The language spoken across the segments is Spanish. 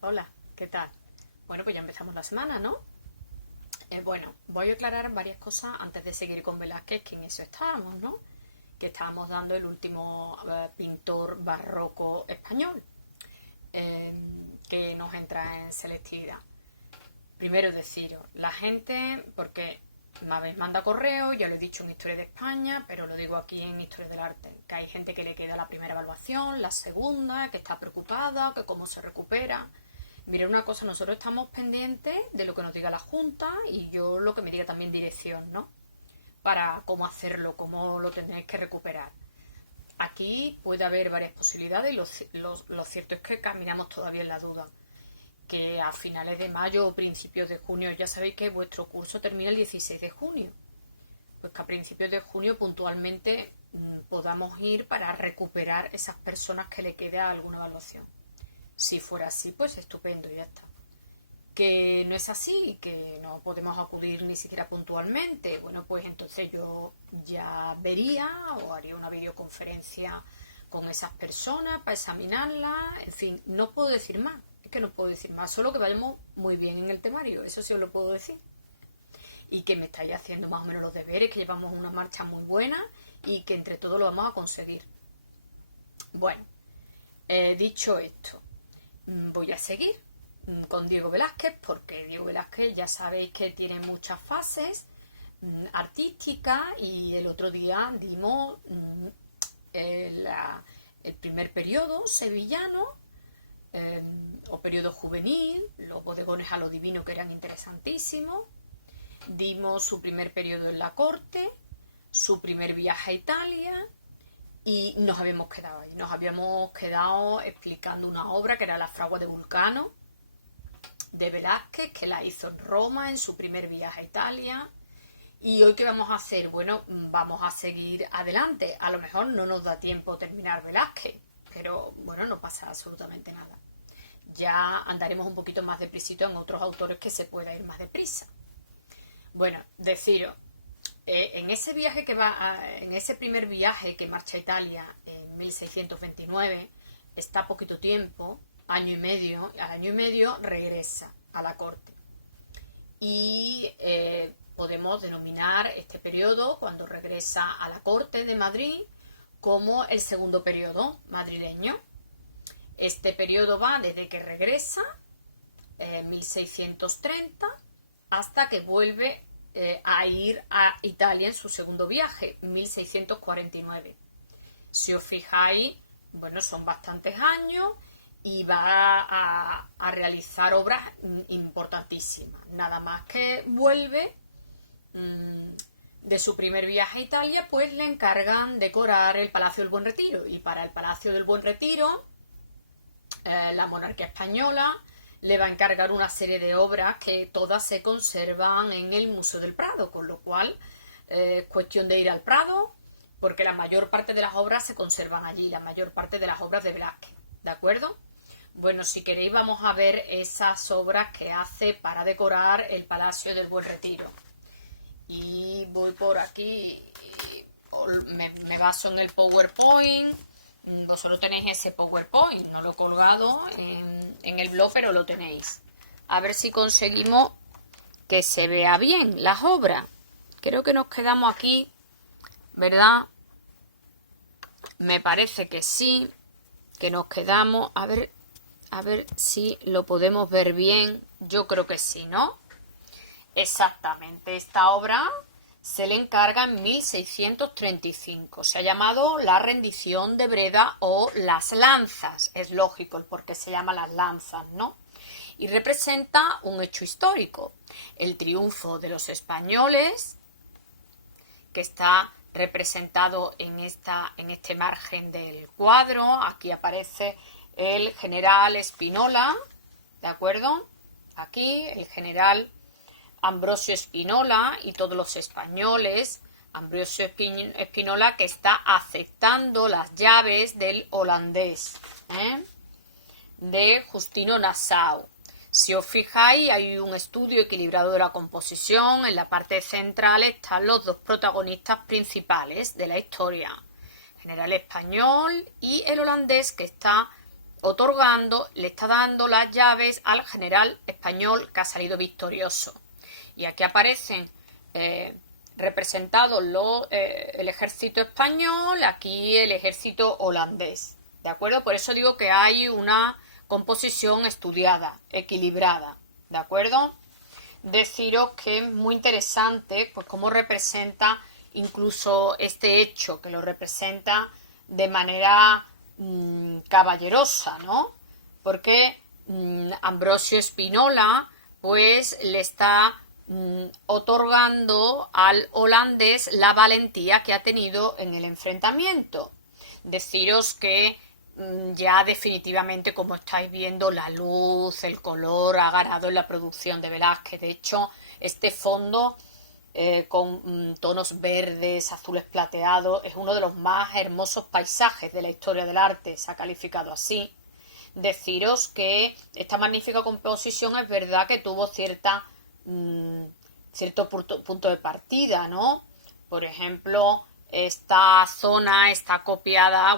Hola, ¿qué tal? Bueno, pues ya empezamos la semana, ¿no? Bueno, voy a aclarar varias cosas antes de seguir con Velázquez, que en eso estábamos, ¿no? Que estábamos dando el último pintor barroco español, eh, que nos entra en selectividad. Primero deciros, la gente, porque me habéis mandado correo, ya lo he dicho en Historia de España, pero lo digo aquí en Historia del Arte, que hay gente que le queda la primera evaluación, la segunda, que está preocupada, que cómo se recupera. Mira una cosa, nosotros estamos pendientes de lo que nos diga la Junta y yo lo que me diga también dirección, ¿no? Para cómo hacerlo, cómo lo tendréis que recuperar. Aquí puede haber varias posibilidades y lo cierto es que caminamos todavía en la duda. Que a finales de mayo o principios de junio, ya sabéis que vuestro curso termina el 16 de junio. Pues que a principios de junio puntualmente podamos ir para recuperar esas personas que le queda alguna evaluación. Si fuera así, pues estupendo, ya está. Que no es así, que no podemos acudir ni siquiera puntualmente, bueno, pues entonces yo ya vería o haría una videoconferencia con esas personas para examinarlas, en fin, no puedo decir más, es que no puedo decir más, solo que vayamos muy bien en el temario, eso sí os lo puedo decir. Y que me estáis haciendo más o menos los deberes, que llevamos una marcha muy buena y que entre todos lo vamos a conseguir. Bueno, dicho esto, voy a seguir con Diego Velázquez, porque Diego Velázquez ya sabéis que tiene muchas fases artísticas y el otro día dimos el primer periodo sevillano eh, o periodo juvenil, los bodegones a lo divino que eran interesantísimos, dimos su primer periodo en la corte, su primer viaje a Italia y nos habíamos quedado ahí. Nos habíamos quedado explicando una obra que era La fragua de Vulcano, de Velázquez, que la hizo en Roma en su primer viaje a Italia. ¿Y hoy qué vamos a hacer? Bueno, vamos a seguir adelante. A lo mejor no nos da tiempo terminar Velázquez, pero bueno, no pasa absolutamente nada. Ya andaremos un poquito más deprisito en otros autores que se pueda ir más deprisa. Bueno, deciros, en ese viaje en ese primer viaje que marcha a Italia en 1629, está poquito tiempo, año y medio, y al año y medio regresa a la corte. Y podemos denominar este periodo, cuando regresa a la corte de Madrid, como el segundo periodo madrileño. Este periodo va desde que regresa, 1630, hasta que vuelve a ir a Italia en su segundo viaje, 1649. Si os fijáis, bueno, son bastantes años y va a realizar obras importantísimas. Nada más que vuelve de su primer viaje a Italia, pues le encargan decorar el Palacio del Buen Retiro. Y para el Palacio del Buen Retiro, la monarquía española le va a encargar una serie de obras que todas se conservan en el Museo del Prado, con lo cual es cuestión de ir al Prado, porque la mayor parte de las obras se conservan allí, la mayor parte de las obras de Velázquez, ¿de acuerdo? Bueno, si queréis vamos a ver esas obras que hace para decorar el Palacio del Buen Retiro. Y voy por aquí, me baso en el PowerPoint. Vosotros tenéis ese PowerPoint, no lo he colgado en el blog, pero lo tenéis. A ver si conseguimos que se vea bien las obras. Creo que nos quedamos aquí, ¿verdad? Me parece que sí, que nos quedamos. A ver si lo podemos ver bien. Yo creo que sí, ¿no? Exactamente, esta obra se le encarga en 1635. Se ha llamado La rendición de Breda o Las lanzas. Es lógico el por qué se llama Las lanzas, ¿no? Y representa un hecho histórico, el triunfo de los españoles, que está representado en este margen del cuadro. Aquí aparece el general Spinola, ¿de acuerdo? Aquí el general Ambrosio Spinola y todos los españoles. Ambrosio Spinola, que está aceptando las llaves del holandés, de Justino Nassau. Si os fijáis, hay un estudio equilibrado de la composición. En la parte central están los dos protagonistas principales de la historia, el general español y el holandés, que está otorgando, le está dando las llaves al general español que ha salido victorioso. Y aquí aparecen representados el ejército español, aquí el ejército holandés. ¿De acuerdo? Por eso digo que hay una composición estudiada, equilibrada. ¿De acuerdo? Deciros que es muy interesante pues cómo representa incluso este hecho, que lo representa de manera caballerosa, ¿no? Porque Ambrosio Spinola pues le está otorgando al holandés la valentía que ha tenido en el enfrentamiento. Deciros que ya definitivamente, como estáis viendo, la luz, el color ha ganado en la producción de Velázquez. De hecho, este fondo con tonos verdes, azules plateados, es uno de los más hermosos paisajes de la historia del arte, se ha calificado así. Deciros que esta magnífica composición es verdad que tuvo cierto punto de partida, ¿no? Por ejemplo, esta zona está copiada,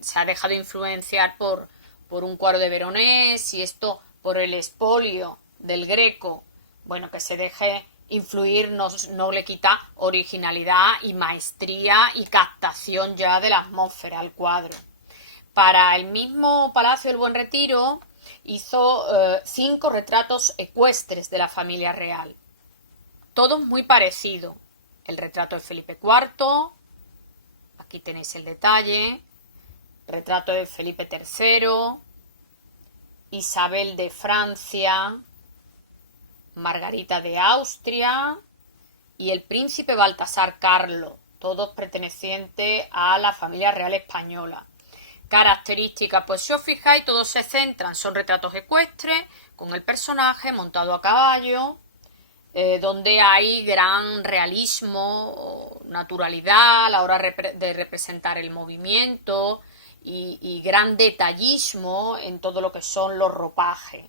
se ha dejado influenciar por un cuadro de Veronés y esto por el expolio del Greco. Bueno, que se deje influir no le quita originalidad y maestría y captación ya de la atmósfera al cuadro. Para el mismo Palacio del Buen Retiro hizo 5 retratos ecuestres de la familia real, todos muy parecidos. El retrato de Felipe IV, aquí tenéis el detalle, retrato de Felipe III, Isabel de Francia, Margarita de Austria y el príncipe Baltasar Carlo, todos pertenecientes a la familia real española. Características, pues si os fijáis, todos se centran, son retratos ecuestres, con el personaje montado a caballo, donde hay gran realismo, naturalidad a la hora de representar el movimiento y gran detallismo en todo lo que son los ropajes.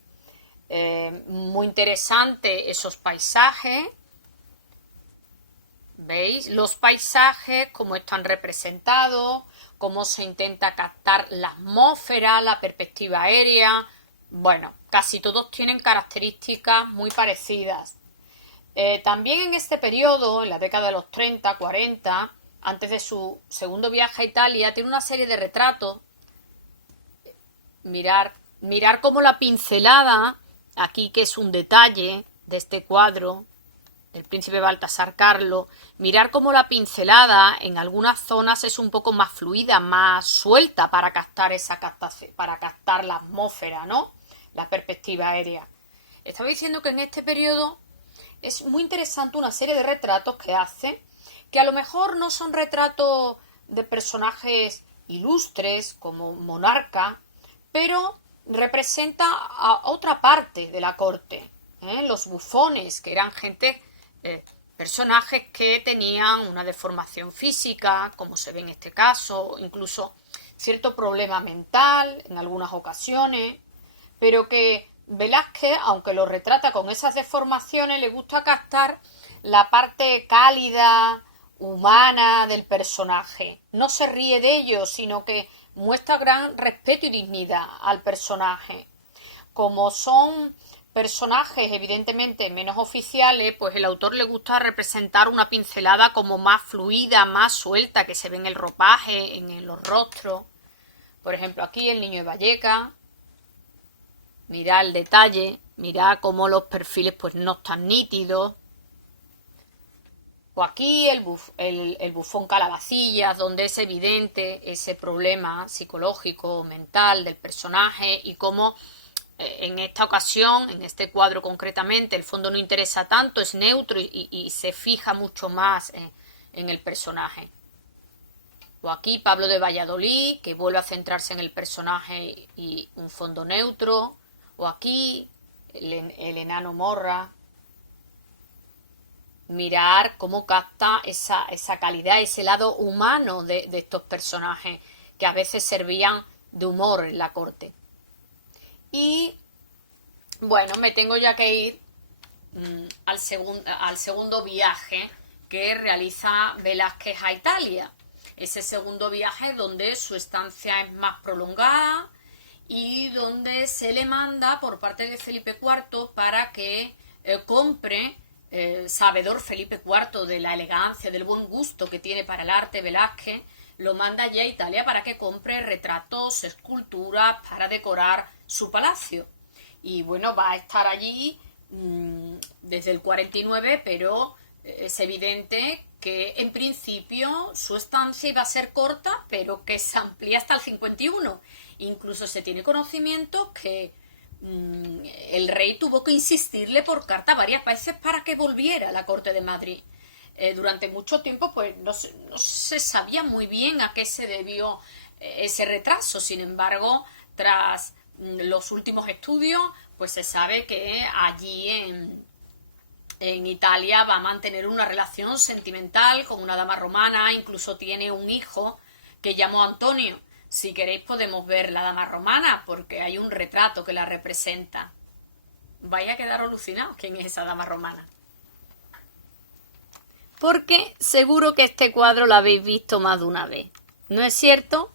Muy interesante esos paisajes. ¿Veis? Los paisajes, cómo están representados, cómo se intenta captar la atmósfera, la perspectiva aérea. Bueno, casi todos tienen características muy parecidas. También en este periodo, en la década de los 30, 40, antes de su segundo viaje a Italia, tiene una serie de retratos. Mirar cómo la pincelada, aquí que es un detalle de este cuadro, el príncipe Baltasar Carlo, mirar cómo la pincelada en algunas zonas es un poco más fluida, más suelta para captar para captar la atmósfera, ¿no? La perspectiva aérea. Estaba diciendo que en este periodo es muy interesante una serie de retratos que hace, que a lo mejor no son retratos de personajes ilustres como monarca, pero representa a otra parte de la corte, los bufones, que eran personajes que tenían una deformación física, como se ve en este caso, incluso cierto problema mental en algunas ocasiones, pero que Velázquez, aunque lo retrata con esas deformaciones, le gusta captar la parte cálida, humana del personaje. No se ríe de ello, sino que muestra gran respeto y dignidad al personaje. Como son personajes evidentemente menos oficiales, pues el autor le gusta representar una pincelada como más fluida, más suelta, que se ve en el ropaje, en los rostros. Por ejemplo, aquí el niño de Vallecas. Mirad el detalle, mirad cómo los perfiles pues no están nítidos. O aquí el bufón Calabacillas, donde es evidente ese problema psicológico, mental del personaje y cómo en esta ocasión, en este cuadro concretamente, el fondo no interesa tanto, es neutro y se fija mucho más en el personaje. O aquí Pablo de Valladolid, que vuelve a centrarse en el personaje y un fondo neutro. O aquí el enano Morra. Mirar cómo capta esa calidad, ese lado humano de estos personajes que a veces servían de humor en la corte. Y bueno, me tengo ya que ir al segundo viaje que realiza Velázquez a Italia. ese segundo viaje donde su estancia es más prolongada y donde se le manda por parte de Felipe IV para que compre, sabedor Felipe IV de la elegancia, del buen gusto que tiene para el arte Velázquez, lo manda allí a Italia para que compre retratos, esculturas para decorar su palacio. Y bueno, va a estar allí desde el 49, pero es evidente que en principio su estancia iba a ser corta, pero que se amplía hasta el 51. Incluso se tiene conocimiento que el rey tuvo que insistirle por carta varias veces para que volviera a la corte de Madrid. Durante mucho tiempo pues no se sabía muy bien a qué se debió ese retraso. Sin embargo, tras los últimos estudios, pues se sabe que allí en Italia va a mantener una relación sentimental con una dama romana, incluso tiene un hijo que llamó Antonio. Si queréis podemos ver la dama romana, porque hay un retrato que la representa. Vais a quedar alucinados quién es esa dama romana. Porque seguro que este cuadro lo habéis visto más de una vez, ¿no es cierto?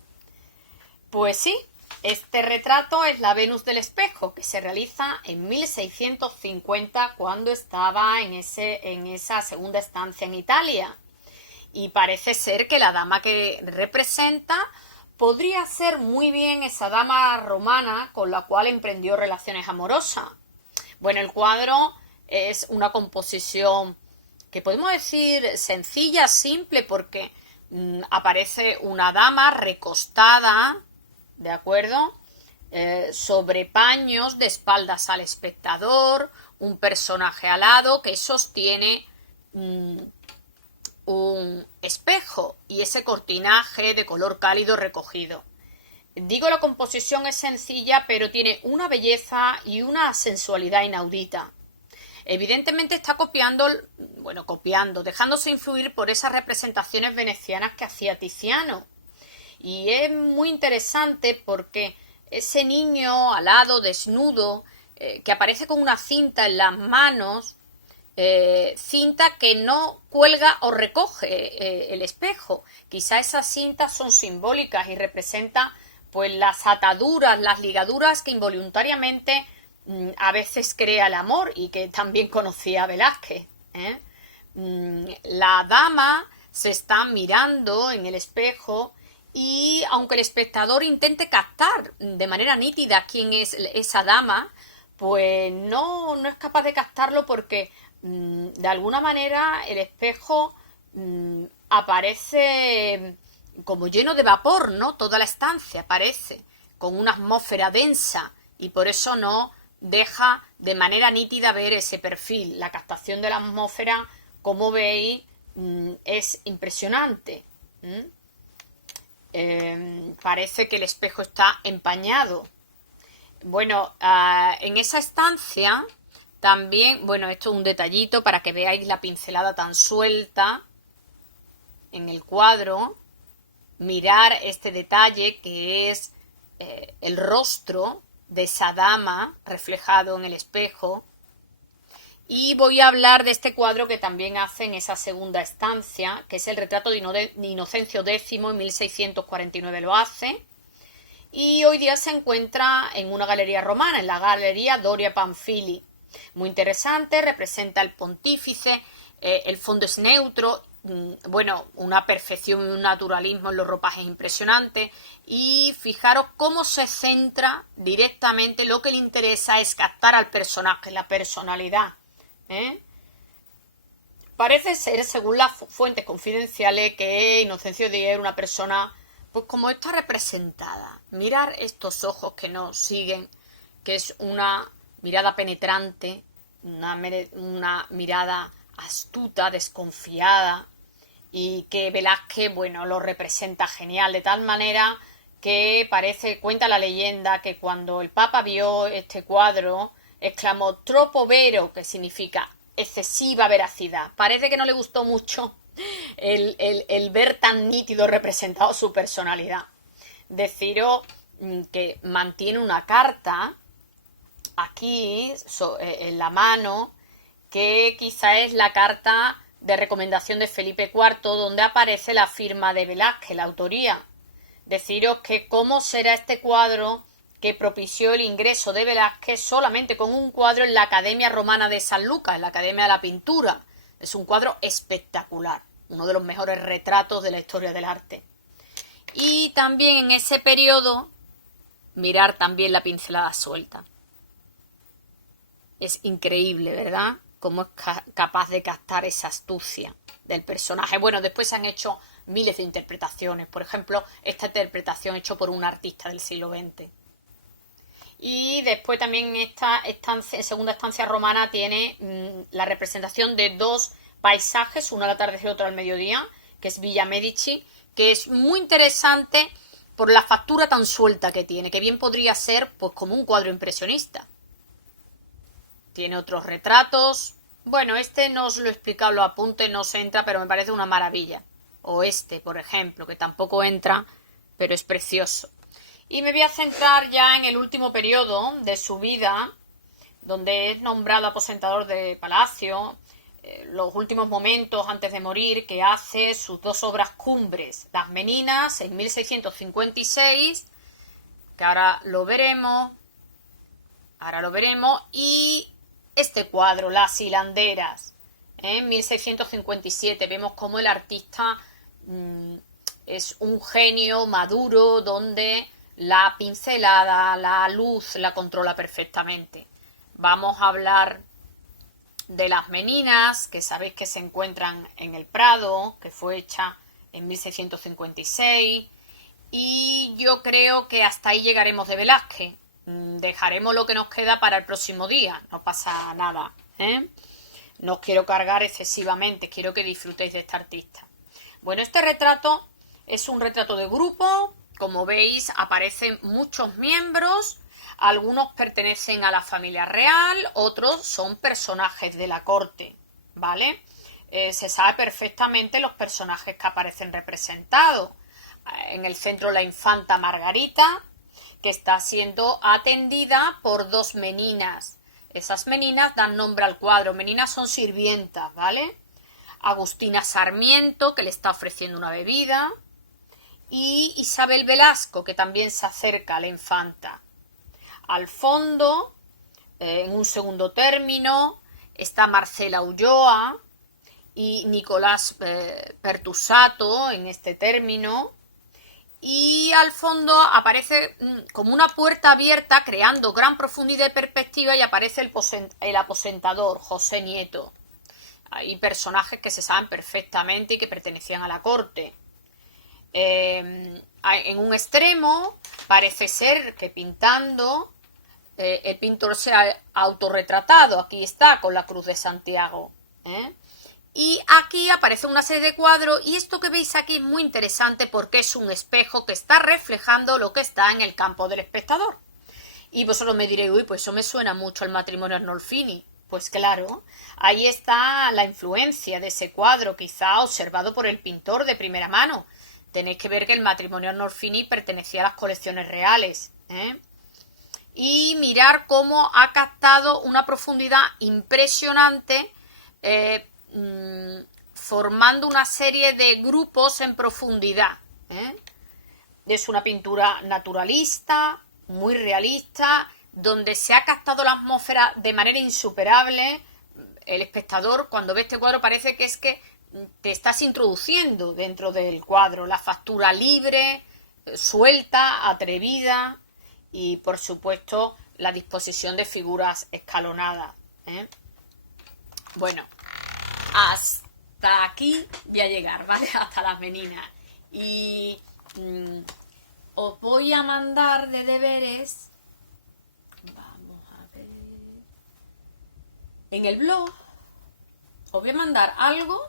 Pues sí, este retrato es la Venus del Espejo, que se realiza en 1650 cuando estaba en esa segunda estancia en Italia. Y parece ser que la dama que representa podría ser muy bien esa dama romana con la cual emprendió relaciones amorosas. Bueno, el cuadro es una composición que podemos decir sencilla, simple, porque aparece una dama recostada, ¿de acuerdo? Sobre paños, de espaldas al espectador, un personaje alado que sostiene un espejo y ese cortinaje de color cálido recogido. Digo, la composición es sencilla, pero tiene una belleza y una sensualidad inaudita. Evidentemente está copiando, dejándose influir por esas representaciones venecianas que hacía Tiziano. Y es muy interesante porque ese niño alado, desnudo, que aparece con una cinta en las manos, cinta que no cuelga o recoge el espejo. Quizá esas cintas son simbólicas y representan pues las ataduras, las ligaduras que involuntariamente a veces crea el amor y que también conocía Velázquez. La dama se está mirando en el espejo y aunque el espectador intente captar de manera nítida quién es esa dama, pues no es capaz de captarlo porque de alguna manera el espejo aparece como lleno de vapor, ¿no? Toda la estancia aparece con una atmósfera densa y por eso no deja de manera nítida ver ese perfil. La captación de la atmósfera, como veis, es impresionante. Parece que el espejo está empañado. Bueno, en esa estancia también, bueno, esto es un detallito para que veáis la pincelada tan suelta en el cuadro. Mirar este detalle que es el rostro de esa dama reflejado en el espejo. Y voy a hablar de este cuadro que también hace en esa segunda estancia, que es el retrato de Inocencio X, en 1649 lo hace. Y hoy día se encuentra en una galería romana, en la Galería Doria Pamphili. Muy interesante, representa al pontífice, el fondo es neutro, bueno, una perfección y un naturalismo en los ropajes impresionantes. Y fijaros cómo se centra directamente, lo que le interesa es captar al personaje, la personalidad. Parece ser, según las fuentes confidenciales, que Inocencio X era una persona, pues como está representada. Mirar estos ojos que nos siguen, que es una mirada penetrante, una mirada astuta, desconfiada, y que Velázquez, bueno, lo representa genial, de tal manera que cuenta la leyenda que cuando el Papa vio este cuadro, exclamó troppo vero, que significa excesiva veracidad. Parece que no le gustó mucho el ver tan nítido representado su personalidad. Deciros que mantiene una carta aquí en la mano, que quizá es la carta de recomendación de Felipe IV, donde aparece la firma de Velázquez, la autoría. Deciros que cómo será este cuadro que propició el ingreso de Velázquez solamente con un cuadro en la Academia Romana de San Lucas, en la Academia de la Pintura. Es un cuadro espectacular, uno de los mejores retratos de la historia del arte. Y también en ese periodo, mirar también la pincelada suelta. Es increíble, ¿verdad? Cómo es capaz de captar esa astucia del personaje. Bueno, después se han hecho miles de interpretaciones. Por ejemplo, esta interpretación hecha por un artista del siglo XX. Y después también esta segunda estancia romana tiene la representación de dos paisajes, uno al atardecer y otro al mediodía, que es Villa Medici, que es muy interesante por la factura tan suelta que tiene, que bien podría ser pues como un cuadro impresionista. Tiene otros retratos. Bueno, este no os lo he explicado, lo apunte, no se entra, pero me parece una maravilla. O este, por ejemplo, que tampoco entra, pero es precioso. Y me voy a centrar ya en el último periodo de su vida, donde es nombrado aposentador de palacio, los últimos momentos antes de morir, que hace sus dos obras cumbres, Las Meninas, en 1656, que ahora lo veremos, y este cuadro, Las Hilanderas, en 1657. Vemos cómo el artista es un genio maduro, donde la pincelada, la luz la controla perfectamente. Vamos a hablar de Las Meninas, que sabéis que se encuentran en el Prado, que fue hecha en 1656, y yo creo que hasta ahí llegaremos de Velázquez. Dejaremos lo que nos queda para el próximo día, no pasa nada, No os quiero cargar excesivamente, quiero que disfrutéis de este artista. Bueno, este retrato es un retrato de grupo. Como veis, aparecen muchos miembros, algunos pertenecen a la familia real, otros son personajes de la corte, ¿vale? Se sabe perfectamente los personajes que aparecen representados. En el centro la infanta Margarita, que está siendo atendida por dos meninas. Esas meninas dan nombre al cuadro. Meninas son sirvientas, ¿vale? Agustina Sarmiento, que le está ofreciendo una bebida, y Isabel Velasco, que también se acerca a la infanta. Al fondo, en un segundo término, está Marcela Ulloa y Nicolás Pertusato en este término. Y al fondo aparece como una puerta abierta, creando gran profundidad y perspectiva, y aparece el aposentador, José Nieto. Hay personajes que se saben perfectamente y que pertenecían a la corte. En un extremo parece ser que pintando el pintor se ha autorretratado. Aquí está, con la Cruz de Santiago. Y aquí aparece una serie de cuadros, y esto que veis aquí es muy interesante porque es un espejo que está reflejando lo que está en el campo del espectador. Y vosotros me diréis, uy, pues eso me suena mucho al matrimonio Arnolfini. Pues claro, ahí está la influencia de ese cuadro, quizá observado por el pintor de primera mano. Tenéis que ver que el matrimonio Arnolfini pertenecía a las colecciones reales, y mirar cómo ha captado una profundidad impresionante, formando una serie de grupos en profundidad. Es una pintura naturalista, muy realista, donde se ha captado la atmósfera de manera insuperable. El espectador, cuando ve este cuadro, parece que es que te estás introduciendo dentro del cuadro. La factura libre, suelta, atrevida, y por supuesto la disposición de figuras escalonadas. Bueno, hasta aquí voy a llegar, ¿vale? Hasta Las Meninas. Y os voy a mandar de deberes, vamos a ver, en el blog os voy a mandar algo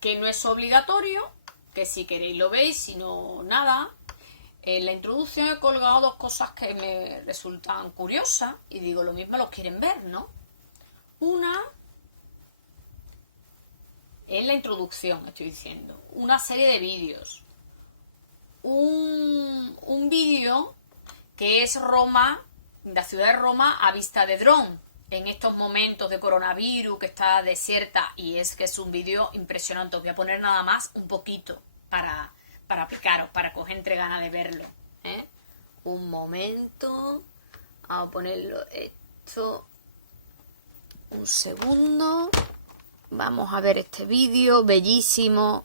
que no es obligatorio, que si queréis lo veis, si no, nada. En la introducción he colgado dos cosas que me resultan curiosas y digo, lo mismo los quieren ver, ¿no? Una, en la introducción estoy diciendo, una serie de vídeos. Un vídeo que es Roma, la ciudad de Roma a vista de dron. en estos momentos de coronavirus que está desierta, y es que es un vídeo impresionante. Os voy a poner nada más un poquito para aplicaros, para coger entre ganas de verlo, ¿eh? Un momento, vamos a ponerlo esto, un segundo, vamos a ver este vídeo bellísimo.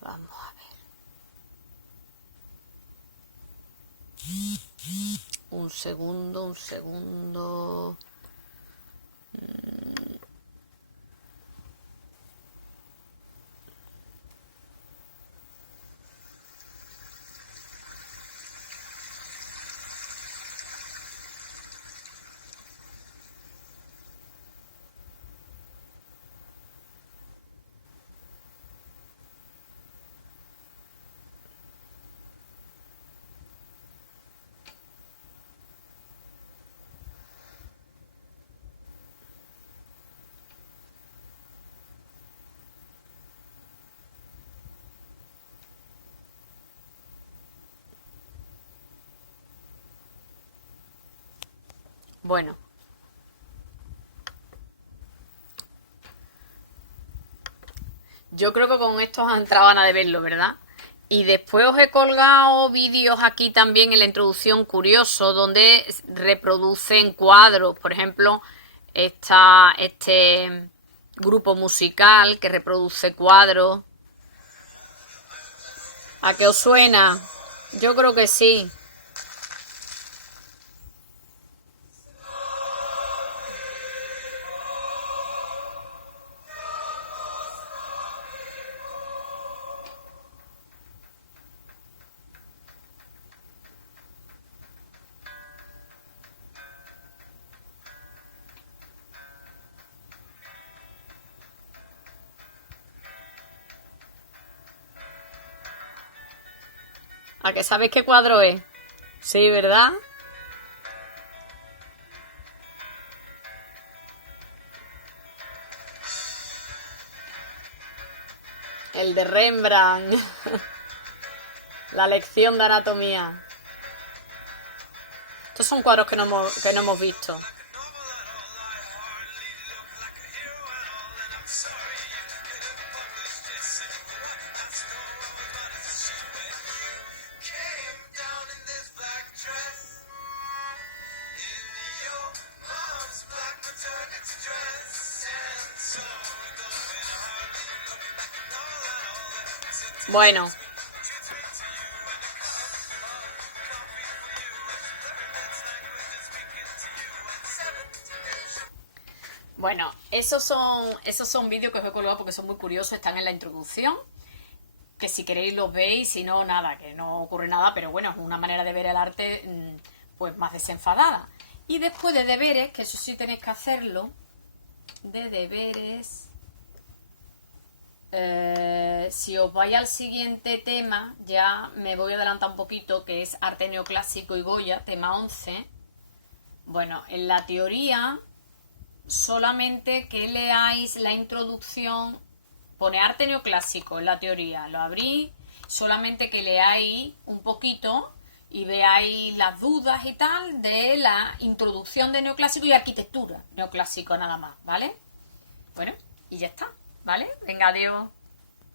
Vamos a ver. Un segundo, un segundo. Bueno, yo creo que con esto os han entrado ganas de verlo, ¿verdad? Y después os he colgado vídeos aquí también en la introducción curioso donde reproducen cuadros. Por ejemplo, está este grupo musical que reproduce cuadros. ¿A qué os suena? Yo creo que sí. ¿A qué sabéis qué cuadro es? Sí, ¿verdad? El de Rembrandt. La lección de anatomía. Estos son cuadros que no hemos visto. Bueno. Bueno, esos son vídeos que os he colgado porque son muy curiosos, están en la introducción, que si queréis los veis, si no, nada, que no ocurre nada, pero bueno, es una manera de ver el arte pues más desenfadada. Y después de deberes, que eso sí tenéis que hacerlo, de deberes... si os vais al siguiente tema, ya me voy a adelantar un poquito, que es arte neoclásico y Goya, tema 11. Bueno, en la teoría, solamente que leáis la introducción, pone arte neoclásico en la teoría, lo abrís, solamente que leáis un poquito y veáis las dudas y tal de la introducción de neoclásico y arquitectura neoclásico nada más, ¿vale? Bueno, y ya está. ¿Vale? Venga, adiós.